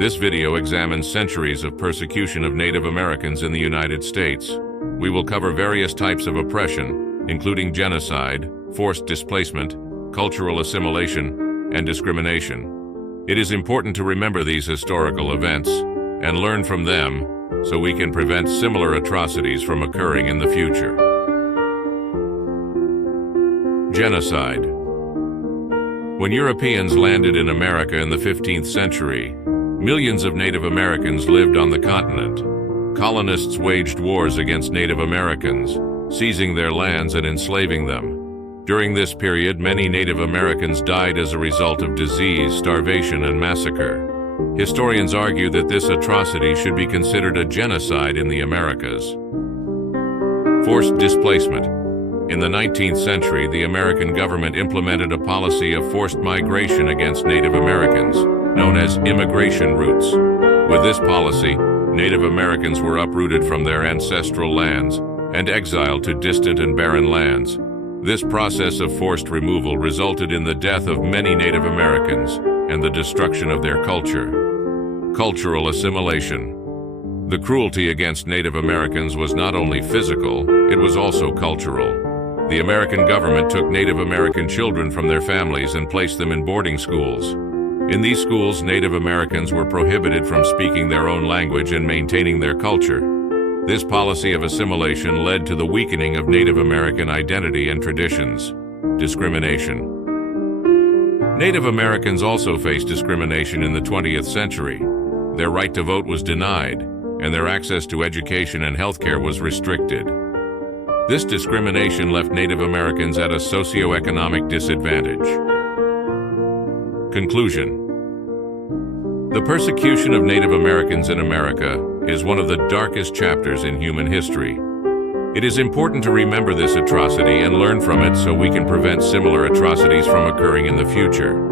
This video examines centuries of persecution of Native Americans in the United States. We will cover various types of oppression, including genocide, forced displacement, cultural assimilation, and discrimination. It is important to remember these historical events and learn from them so we can prevent similar atrocities from occurring in the future. Genocide. When Europeans landed in America in the 15th century, millions of Native Americans lived on the continent. Colonists waged wars against Native Americans, seizing their lands and enslaving them. During this period, many Native Americans died as a result of disease, starvation, and massacre. Historians argue that this atrocity should be considered a genocide in the Americas. Forced displacement. In the 19th century, the American government implemented a policy of forced migration against Native Americans, known as immigration routes. With this policy, Native Americans were uprooted from their ancestral lands and exiled to distant and barren lands. This process of forced removal resulted in the death of many Native Americans and the destruction of their culture. Cultural assimilation. The cruelty against Native Americans was not only physical, it was also cultural. The American government took Native American children from their families and placed them in boarding schools. In these schools, Native Americans were prohibited from speaking their own language and maintaining their culture. This policy of assimilation led to the weakening of Native American identity and traditions. Discrimination. Native Americans also faced discrimination in the 20th century. Their right to vote was denied, and their access to education and healthcare was restricted. This discrimination left Native Americans at a socioeconomic disadvantage. Conclusion. The persecution of Native Americans in America is one of the darkest chapters in human history. It is important to remember this atrocity and learn from it so we can prevent similar atrocities from occurring in the future.